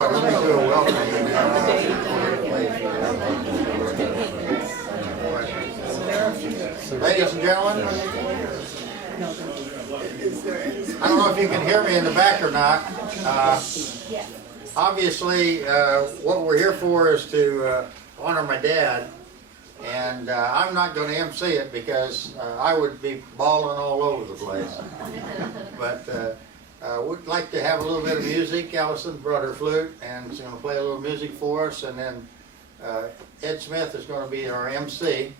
Let me do a welcoming Ladies and gentlemen, I don't know if you can hear me in the back or not. Obviously, what we're here for is to honor my dad, and I'm not going to MC it because I would be bawling all over the place. But we'd like to have a little bit of music. Allison brought her flute and she's going to play a little music for us, and then Ed Smith is going to be our MC.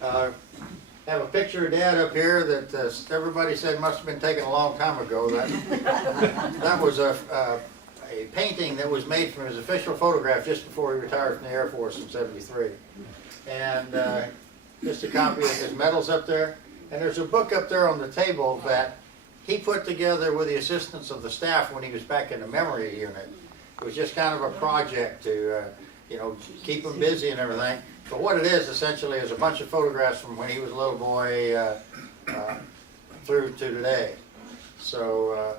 Have a picture of Dad up here that everybody said must have been taken a long time ago. That was a painting that was made from his official photograph just before he retired from the Air Force in '73. And just a copy of his medals up there. And there's a book up there on the table that he put together with the assistance of the staff when he was back in the memory unit. It was just kind of a project to, keep him busy and everything. But what it is essentially is a bunch of photographs from when he was a little boy through to today. So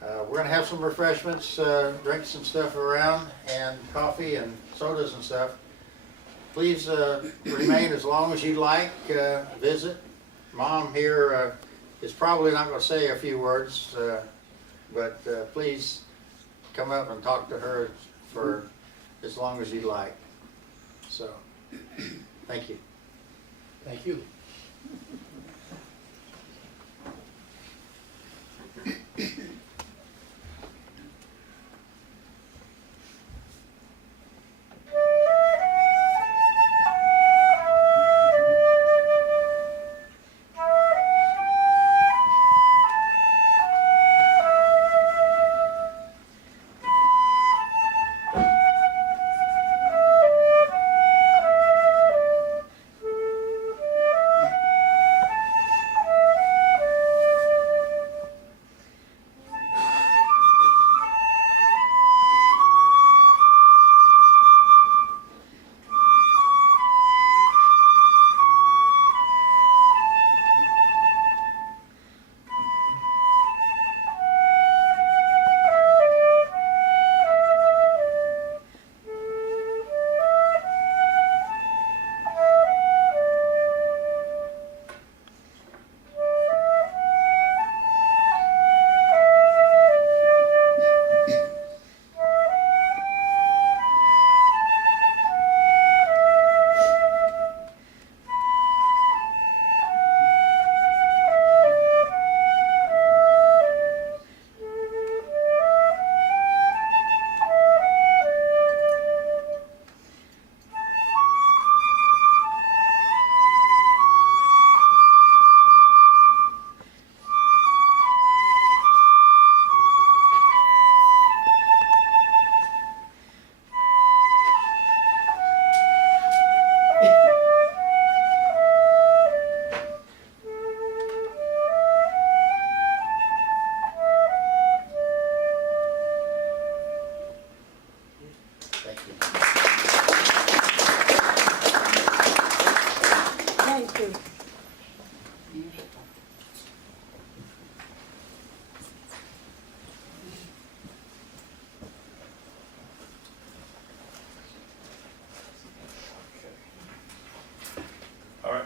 we're going to have some refreshments, drinks and stuff around, and coffee and sodas and stuff. Please remain as long as you'd like. Visit. Mom here is probably not going to say a few words, but please come up and talk to her for as long as you'd like. So, thank you. Thank you.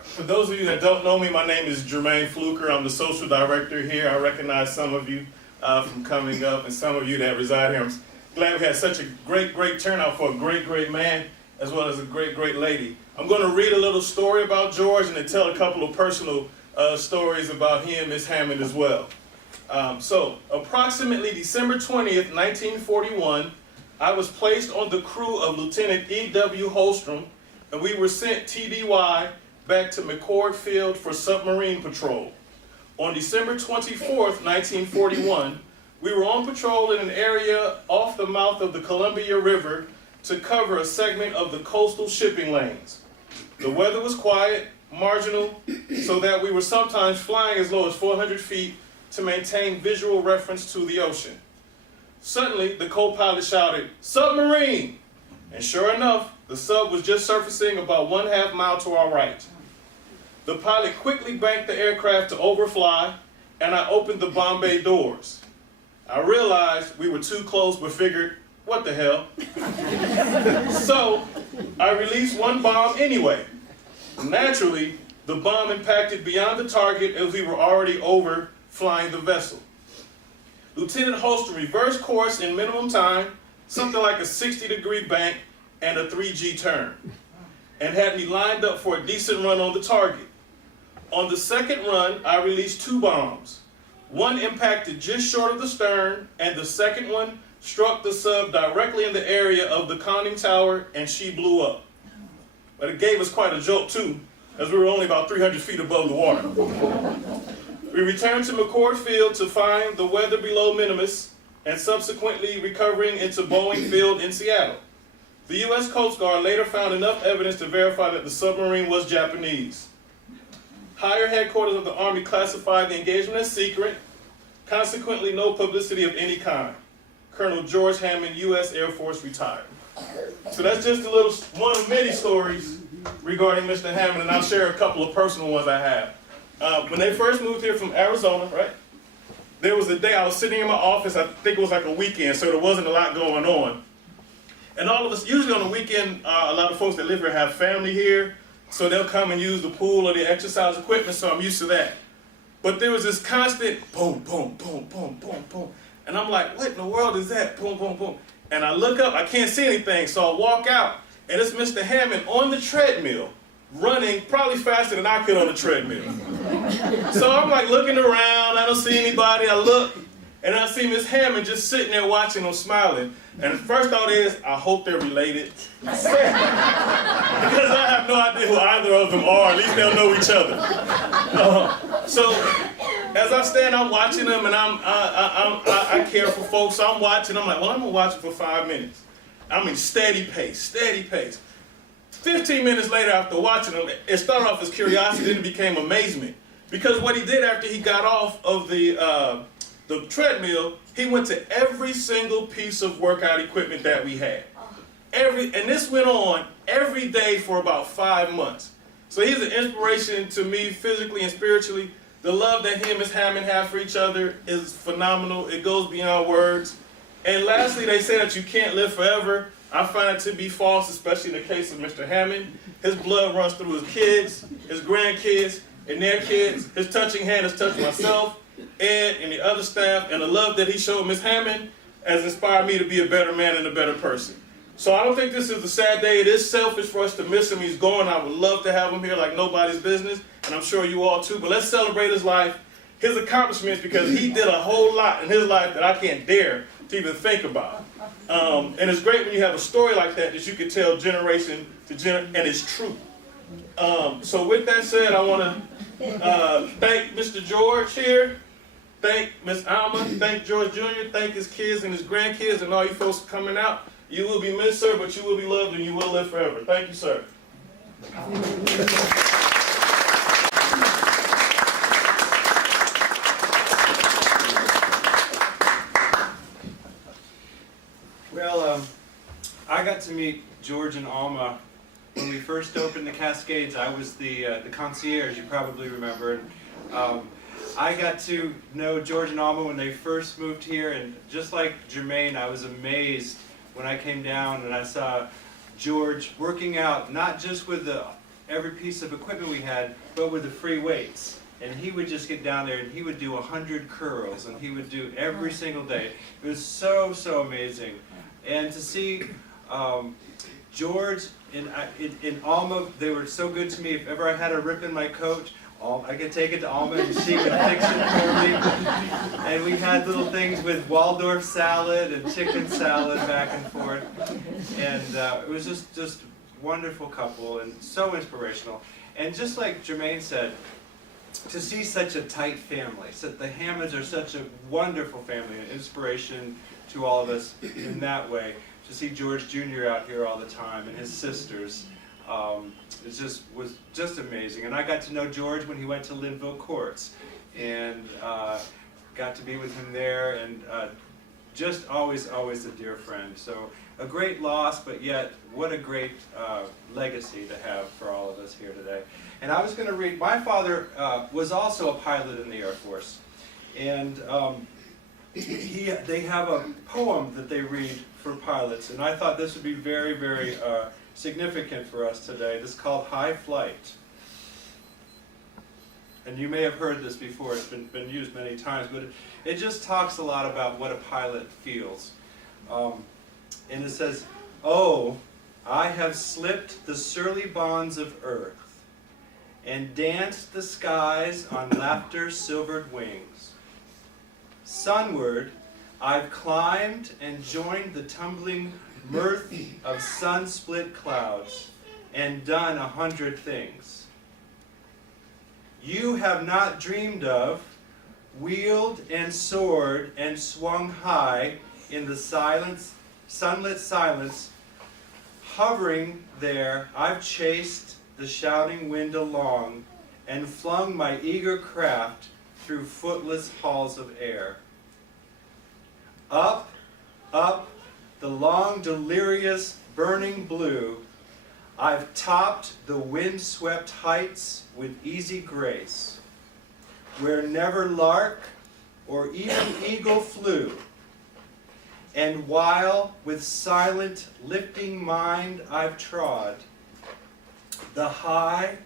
For those of you that don't know me, my name is Jermaine Fluker. I'm the social director here. I recognize some of you from coming up and some of you that reside here. I'm glad we had such a great turnout for a great man as well as a great lady. I'm going to read a little story about George and then tell a couple of personal stories about him and Miss Hammond as well. So, approximately December 20th, 1941, I was placed on the crew of Lieutenant E.W. Holstrom, and we were sent TDY back to McCord Field for submarine patrol. On December 24th, 1941, we were on patrol in an area off the mouth of the Columbia River to cover a segment of the coastal shipping lanes. The weather was quiet, marginal, so that we were sometimes flying as low as 400 feet to maintain visual reference to the ocean. Suddenly, the co-pilot shouted, "Submarine!" And sure enough, the sub was just surfacing about 1/2 mile to our right. The pilot quickly banked the aircraft to overfly, and I opened the bomb bay doors. I realized we were too close, but figured what the hell? So I released one bomb anyway. Naturally, the bomb impacted beyond the target as we were already over flying the vessel. Lieutenant Holster reversed course in minimum time, something like a 60-degree bank and a 3G turn, and had me lined up for a decent run on the target. On the second run, I released 2 bombs. One impacted just short of the stern, and the second one struck the sub directly in the area of the conning tower, and she blew up. But it gave us quite a jolt too, as we were only about 300 feet above the water. We returned to McCord Field to find the weather below minimus, and subsequently recovering into Boeing Field in Seattle. The U.S. Coast Guard later found enough evidence to verify that the submarine was Japanese. Higher headquarters of the Army classified the engagement as secret, consequently no publicity of any kind. Colonel George Hammond, U.S. Air Force, retired. So that's just a little, one of many stories regarding Mr. Hammond, and I'll share a couple of personal ones I have. When they first moved here from Arizona, right, there was a day I was sitting in my office, I think it was like a weekend, so there wasn't a lot going on. And all of us, usually on the weekend, a lot of folks that live here have family here, so they'll come and use the pool or the exercise equipment, so I'm used to that. But there was this constant boom, boom, boom, boom, boom, boom. And I'm like, what in the world is that? Boom, boom, boom. And I look up, I can't see anything, so I walk out, and it's Mr. Hammond on the treadmill, running probably faster than I could on the treadmill. So I'm like looking around, I don't see anybody, I look, and I see Miss Hammond just sitting there watching them smiling. And the first thought is, I hope they're related. Because I have no idea who either of them are, at least they'll know each other. So as I stand, I'm watching them, and I care for folks, so I'm watching, I'm like, well, I'm gonna watch it for 5 minutes. I mean, steady pace, steady pace. 15 minutes later after watching him, it started off as curiosity, then it became amazement. Because what he did after he got off of the treadmill, he went to every single piece of workout equipment that we had. And this went on every day for about 5 months. So he's an inspiration to me physically and spiritually. The love that he and Ms. Hammond have for each other is phenomenal. It goes beyond words. And lastly, they say that you can't live forever. I find it to be false, especially in the case of Mr. Hammond. His blood runs through his kids, his grandkids, and their kids. His touching hand has touched myself, Ed, and the other staff, and the love that he showed Ms. Hammond has inspired me to be a better man and a better person. So I don't think this is a sad day. It is selfish for us to miss him. He's gone. I would love to have him here like nobody's business, and I'm sure you all too. But let's celebrate his life, his accomplishments, because he did a whole lot in his life that I can't dare to even think about. And it's great when you have a story like that you can tell generation to generation, and it's true. So with that said, I want to thank Mr. George here, thank Miss Alma, thank George Jr., thank his kids and his grandkids and all you folks coming out. You will be missed, sir, but you will be loved and you will live forever. Thank you, sir. Well, I got to meet George and Alma when we first opened the Cascades. I was the concierge, you probably remember. I got to know George and Alma when they first moved here, and just like Jermaine, I was amazed when I came down and I saw George working out, not just with every piece of equipment we had, but with the free weights. And he would just get down there and he would do 100 curls, and he would do every single day. It was so, so amazing. And to see George and Alma, they were so good to me. If ever I had a rip in my coat, I could take it to Alma and she would fix it for me. And we had little things with Waldorf salad and chicken salad back and forth. And it was just wonderful couple and so inspirational. And just like Jermaine said, to see such a tight family, so the Hammonds are such a wonderful family, an inspiration to all of us in that way. To see George Jr. out here all the time and his sisters, it was just amazing. And I got to know George when he went to Linville Courts, and got to be with him there, and just always a dear friend. So a great loss, but yet what a great legacy to have for all of us here today. And I was going to read, my father was also a pilot in the Air Force, and they have a poem that they read for pilots, and I thought this would be very, very significant for us today. This is called High Flight. And you may have heard this before, it's been used many times, but it just talks a lot about what a pilot feels. And it says, "Oh, I have slipped the surly bonds of earth, and danced the skies on laughter's silvered wings. Sunward, I've climbed and joined the tumbling mirth of sun-split clouds, and done 100 things you have not dreamed of, wheeled and soared and swung high in the silence, sunlit silence. Hovering there, I've chased the shouting wind along and flung my eager craft through footless halls of air. Up, up, the long delirious burning blue, I've topped the wind-swept heights with easy grace, where never lark or even eagle flew. And while with silent, lifting mind I've trod the high,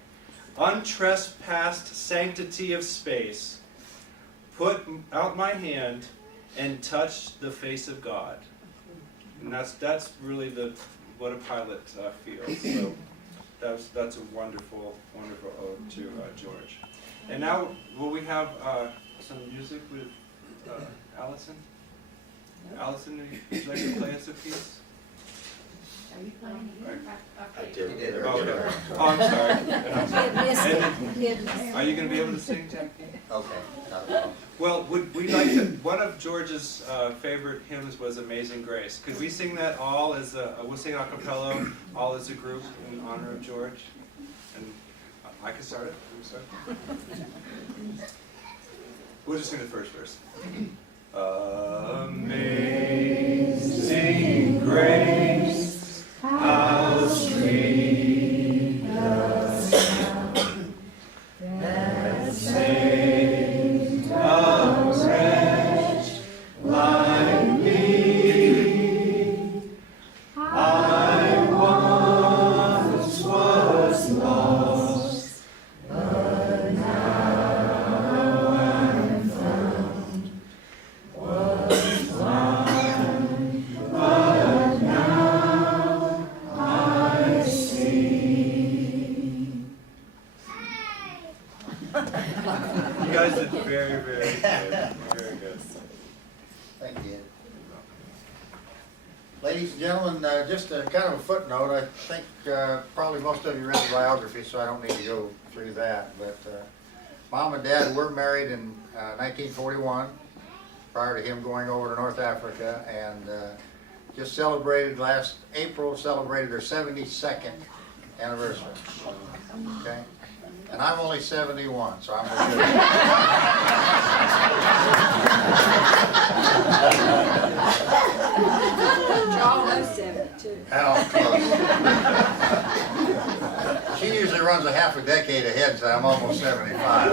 untrespassed sanctity of space, put out my hand and touched the face of God." And that's really what a pilot feels. So that's a wonderful, wonderful ode to George. And now, will we have some music with Allison? Allison, would you like to play us a piece? Are you playing? I did. Okay. Oh, I'm sorry. And are you going to be able to sing, Jackie? Okay. Not a problem. Well, would we like to, one of George's favorite hymns was Amazing Grace. Could we sing that all as we'll sing a cappella, all as a group in honor of George? And I can start it? We'll just sing the first verse. Amazing grace, how sweet the sound that saved a wretch like me. I once was lost, but now I'm found. Was blind, but now I see. You guys did very, very good. Very good. Thank you. Ladies and gentlemen, just a kind of a footnote. I think probably most of you read the biography, so I don't need to go through that. But Mom and Dad were married in 1941, prior to him going over to North Africa, and just celebrated last April, celebrated their 72nd anniversary. Okay? And I'm only 71, so I'm gonna do You're almost 72. How close. She usually runs a half a decade ahead, so I'm almost 75.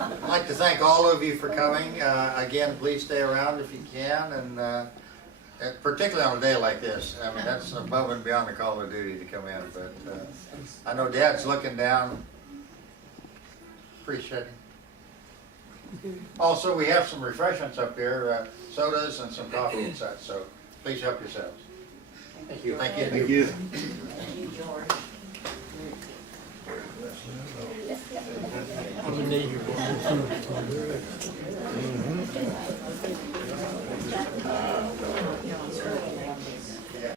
I'd like to thank all of you for coming. Again, please stay around if you can, and particularly on a day like this. I mean, that's above and beyond the call of duty to come in, but I know Dad's looking down. Appreciate it. Also, we have some refreshments up here, sodas and some coffee and such, so please help yourselves. Thank you. Thank you. Thank you. Thank you, George. I'm gonna need you.